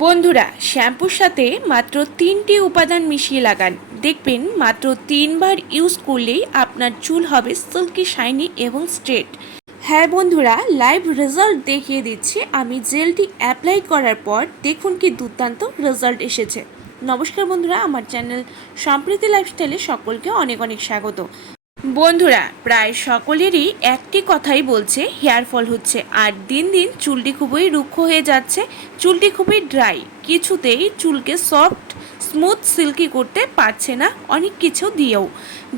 বন্ধুরা, শ্যাম্পুর সাথে মাত্র তিনটি উপাদান মিশিয়ে লাগান। দেখবেন মাত্র তিনবার ইউজ করলেই আপনার চুল হবে সিল্কি, শাইনি এবং স্ট্রেট। হ্যাঁ বন্ধুরা, লাইভ রেজাল্ট দেখিয়ে দিচ্ছি। আমি জেলটি অ্যাপ্লাই করার পর দেখুন কি দুর্দান্ত রেজাল্ট এসেছে। নমস্কার বন্ধুরা, আমার চ্যানেল সম্প্রীতি লাইফস্টাইলে সকলকে অনেক অনেক স্বাগত। বন্ধুরা, প্রায় সকলেরই একটি কথাই বলছে, হেয়ার ফল হচ্ছে। আর দিন দিন চুলটি খুবই রুক্ষ হয়ে যাচ্ছে, চুলটি খুবই ড্রাই। কিছুতেই চুলকে সফট স্মুথ সিল্কি করতে পারছে না, অনেক কিছু দিয়েও।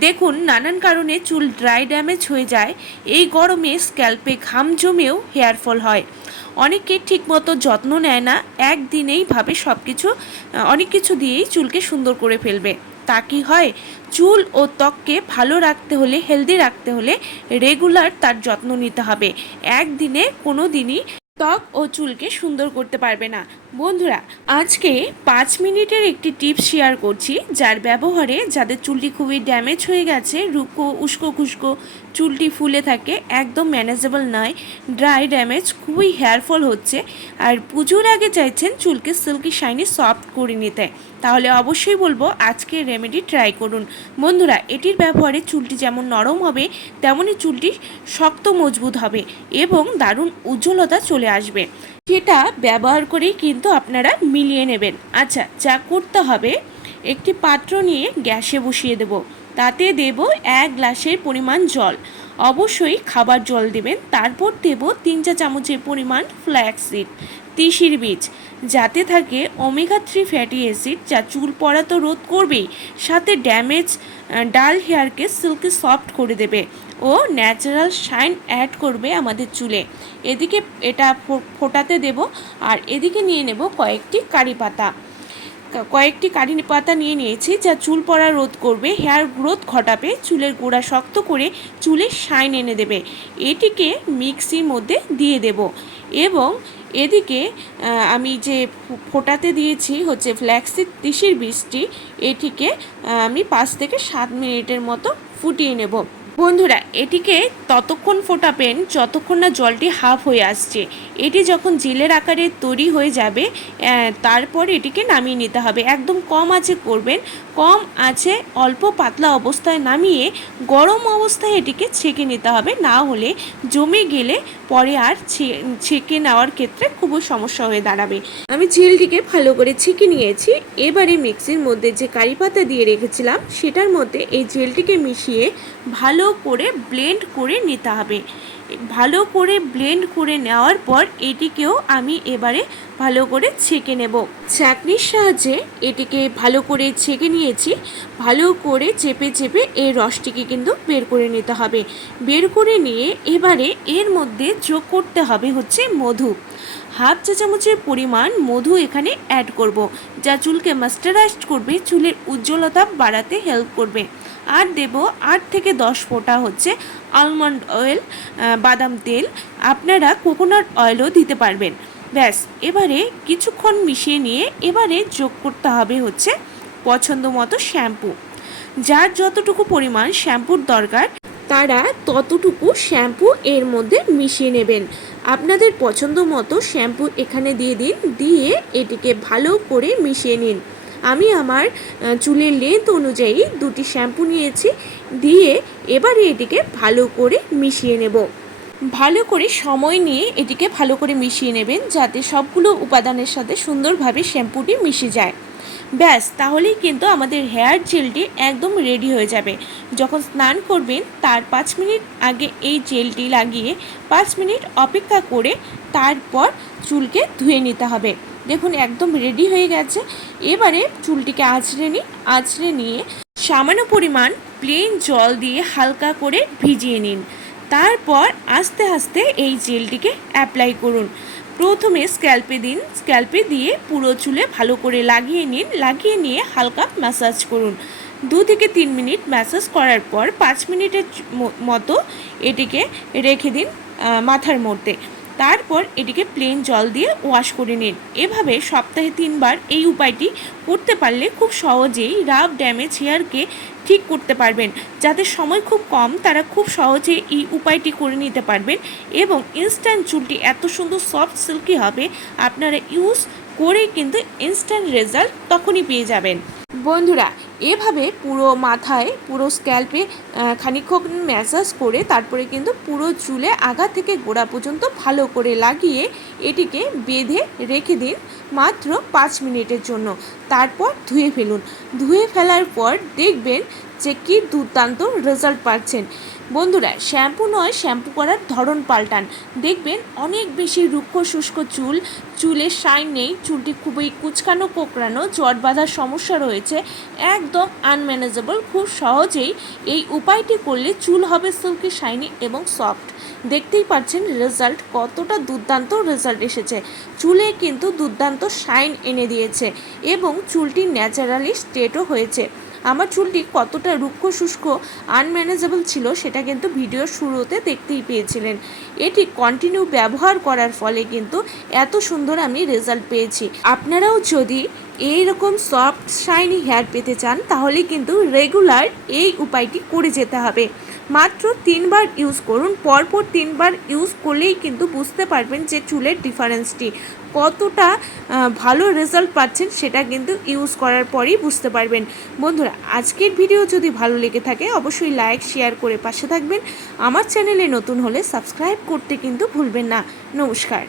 দেখুন, নানান কারণে চুল ড্রাই ড্যামেজ হয়ে যায়, এই গরমে স্ক্যাল্পে ঘাম জমেও হেয়ার ফল হয়। অনেকে ঠিকমতো যত্ন নেয় না, একদিনেই ভাবে সব কিছু অনেক কিছু দিয়েই চুলকে সুন্দর করে ফেলবে। তা কি হয়? চুল ও ত্বককে ভালো রাখতে হলে হেলদি রাখতে হলে রেগুলার তার যত্ন নিতে হবে। একদিনে কোনো দিনই ত্বক ও চুলকে সুন্দর করতে পারবে না। বন্ধুরা, আজকে পাঁচ মিনিটের একটি টিপস শেয়ার করছি যার ব্যবহারে যাদের চুলটি খুবই ড্যামেজ হয়ে গেছে রুকো উস্কো খুস্কো, চুলটি ফুলে থাকে, একদম ম্যানেজেবল নয় ড্রাই ড্যামেজ খুবই হেয়ারফল হচ্ছে, আর পুজোর আগে চাইছেন চুলকে সিল্কি শাইনি সফট করে নিতে। তাহলে অবশ্যই বলব আজকে রেমেডি ট্রাই করুন। বন্ধুরা, এটির ব্যবহারে চুলটি যেমন নরম হবে, তেমনই চুলটি শক্ত মজবুত হবে এবং দারুণ উজ্জ্বলতা চলে আসবে। সেটা ব্যবহার করেই কিন্তু আপনারা মিলিয়ে নেবেন। আচ্ছা যা করতে হবে, একটি পাত্র নিয়ে গ্যাসে বসিয়ে দেব। তাতে দেব এক গ্লাসের পরিমাণ জল। অবশ্যই খাবার জল দেবেন। তারপর দেব তিন চা চামচের পরিমাণ ফ্ল্যাক্সিড তিসির বীজ। যাতে থাকে ওমেগা থ্রি ফ্যাটি অ্যাসিড যা চুল পড়া তো রোধ করবেই সাথে ড্যামেজ ডাল হেয়ারকে সিল্কি সফট করে দেবে ও ন্যাচারাল শাইন অ্যাড করবে আমাদের চুলে। এদিকে এটা ফোটাতে দেব আর এদিকে নিয়ে নেব কয়েকটি কারি পাতা। কয়েকটি কারি পাতা নিয়ে নিয়েছি যা চুল পড়া রোধ করবে হেয়ার গ্রোথ ঘটাবে, চুলের গোড়া শক্ত করে চুলে শাইন এনে দেবে। এটিকে মিক্সির মধ্যে দিয়ে দেব এবং এদিকে আমি যে ফোটাতে দিয়েছি হচ্ছে ফ্ল্যাক্সিড তিসির বীজটি, এটিকে আমি পাঁচ থেকে সাত মিনিটের মতো ফুটিয়ে নেব। বন্ধুরা, এটিকে ততক্ষণ ফোটাবেন যতক্ষণ না জলটি হাফ হয়ে আসছে। এটি যখন জেলের আকারে তৈরি হয়ে যাবে তারপর এটিকে নামিয়ে নিতে হবে। একদম কম আঁচে করবেন কম আছে, অল্প পাতলা অবস্থায় নামিয়ে গরম অবস্থায় এটিকে ছেঁকে নিতে হবে। না হলে জমে গেলে পরে আর ছেঁকে নেওয়ার ক্ষেত্রে খুবই সমস্যা হয়ে দাঁড়াবে। আমি ঝিলটিকে ভালো করে ছেঁকে নিয়েছি। এবারে মিক্সির মধ্যে যে কারি পাতা দিয়ে রেখেছিলাম, সেটার মধ্যে এই জেলটিকে মিশিয়ে ভালো করে ব্লেন্ড করে নিতে হবে। ভালো করে ব্লেন্ড করে নেওয়ার পর এটিকেও আমি এবারে ভালো করে ছেঁকে নেব। ছাঁকনির সাহায্যে এটিকে ভালো করে ছেঁকে নিয়েছি। ভালো করে চেপে চেপে এই রসটিকে কিন্তু বের করে নিতে হবে। বের করে নিয়ে এবারে এর মধ্যে যোগ করতে হবে হচ্ছে মধু। হাফ চা চামচের পরিমাণ মধু এখানে অ্যাড করব, যা চুলকে মাস্টারাইজড করবে, চুলের উজ্জ্বলতা বাড়াতে হেল্প করবে। আর দেব আট থেকে দশ ফোঁটা হচ্ছে আলমন্ড অয়েল বাদাম তেল। আপনারা কোকোনাট অয়েলও দিতে পারবেন। ব্যাস, এবারে কিছুক্ষণ মিশিয়ে নিয়ে এবারে যোগ করতে হবে হচ্ছে পছন্দ মতো শ্যাম্পু। যার যতটুকু পরিমাণ শ্যাম্পুর দরকার তারা ততটুকু শ্যাম্পু এর মধ্যে মিশিয়ে নেবেন। আপনাদের পছন্দ মতো শ্যাম্পু এখানে দিয়ে দিন, দিয়ে এটিকে ভালো করে মিশিয়ে নিন। আমি আমার চুলের লেন্থ অনুযায়ী দুটি শ্যাম্পু নিয়েছি, দিয়ে এবারে এটিকে ভালো করে মিশিয়ে নেব। ভালো করে সময় নিয়ে এটিকে ভালো করে মিশিয়ে নেবেন, যাতে সবগুলো উপাদানের সাথে সুন্দরভাবে শ্যাম্পুটি মিশে যায়। ব্যাস, তাহলেই কিন্তু আমাদের হেয়ার জেলটি একদম রেডি হয়ে যাবে। যখন স্নান করবেন, তার পাঁচ মিনিট আগে এই জেলটি লাগিয়ে পাঁচ মিনিট অপেক্ষা করে তারপর চুলকে ধুয়ে নিতে হবে। দেখুন, একদম রেডি হয়ে গেছে। এবারে চুলটিকে আঁচড়ে নিই আঁচড়ে নিয়ে সামান্য পরিমাণ প্লেন জল দিয়ে হালকা করে ভিজিয়ে নিন। তারপর আস্তে আস্তে এই জেলটিকে অ্যাপ্লাই করুন। প্রথমে স্ক্যাল্পে দিন, স্ক্যাল্পে দিয়ে পুরো চুলে ভালো করে লাগিয়ে নিন, লাগিয়ে নিয়ে হালকা ম্যাসাজ করুন। দু থেকে তিন মিনিট ম্যাসাজ করার পর পাঁচ মিনিটের মতো এটিকে রেখে দিন মাথার মধ্যে। তারপর এটিকে প্লেন জল দিয়ে ওয়াশ করে নিন। এভাবে সপ্তাহে তিনবার এই উপায়টি করতে পারলে খুব সহজেই রাফ ড্যামেজ হেয়ারকে ঠিক করতে পারবেন। যাদের সময় খুব কম, তারা খুব সহজে এই উপায়টি করে নিতে পারবেন এবং ইনস্ট্যান্ট চুলটি এত সুন্দর সফট সিল্কি হবে, আপনারা ইউজ করেই কিন্তু ইনস্ট্যান্ট রেজাল্ট তখনই পেয়ে যাবেন। বন্ধুরা এভাবে পুরো মাথায়, পুরো স্ক্যাল্পে খানিক্ষণ ম্যাসাজ করে তারপরে কিন্তু পুরো চুলে আগা থেকে গোড়া পর্যন্ত ভালো করে লাগিয়ে এটিকে বেঁধে রেখে দিন। মাত্র পাঁচ মিনিটের জন্য। তারপর ধুয়ে ফেলুন। ধুয়ে ফেলার পর দেখবেন যে কী দুর্দান্ত রেজাল্ট পাচ্ছেন। বন্ধুরা শ্যাম্পু নয় শ্যাম্পু করার ধরন পাল্টান। দেখবেন অনেক বেশি রুক্ষ শুষ্ক চুল, চুলে শাইন নেই, চুলটি খুবই কুচকানো, কোকড়ানো, জট বাঁধার সমস্যা রয়েছে। একদম আনম্যানেজেবল খুব সহজেই এই উপায়টি করলে চুল হবে সিল্কি শাইনি এবং সফট দেখতেই পাচ্ছেন রেজাল্ট কতটা দুর্দান্ত রেজাল্ট এসেছে। চুলে কিন্তু দুর্দান্ত শাইন এনে দিয়েছে এবং চুলটি ন্যাচারালি স্ট্রেটও হয়েছে। আমার চুলটি কতটা রুক্ষ, শুষ্ক আনম্যানেজেবল ছিল সেটা কিন্তু ভিডিওর শুরুতে দেখতেই পেয়েছিলেন। এটি কন্টিনিউ ব্যবহার করার ফলে কিন্তু এত সুন্দর আমি রেজাল্ট পেয়েছি। আপনারাও যদি এই রকম সফট শাইনি হেয়ার পেতে চান, তাহলে কিন্তু রেগুলার এই উপায়টি করে যেতে হবে। মাত্র তিনবার ইউজ করুন, পরপর তিনবার ইউজ করলেই কিন্তু বুঝতে পারবেন যে চুলের ডিফারেন্সটি কতটা ভালো রেজাল্ট পাচ্ছেন সেটা কিন্তু ইউজ করার পরেই বুঝতে পারবেন। বন্ধুরা, আজকের ভিডিও যদি ভালো লেগে থাকে, অবশ্যই লাইক শেয়ার করে পাশে থাকবেন। আমার চ্যানেলে নতুন হলে সাবস্ক্রাইব করতে কিন্তু ভুলবেন না। নমস্কার।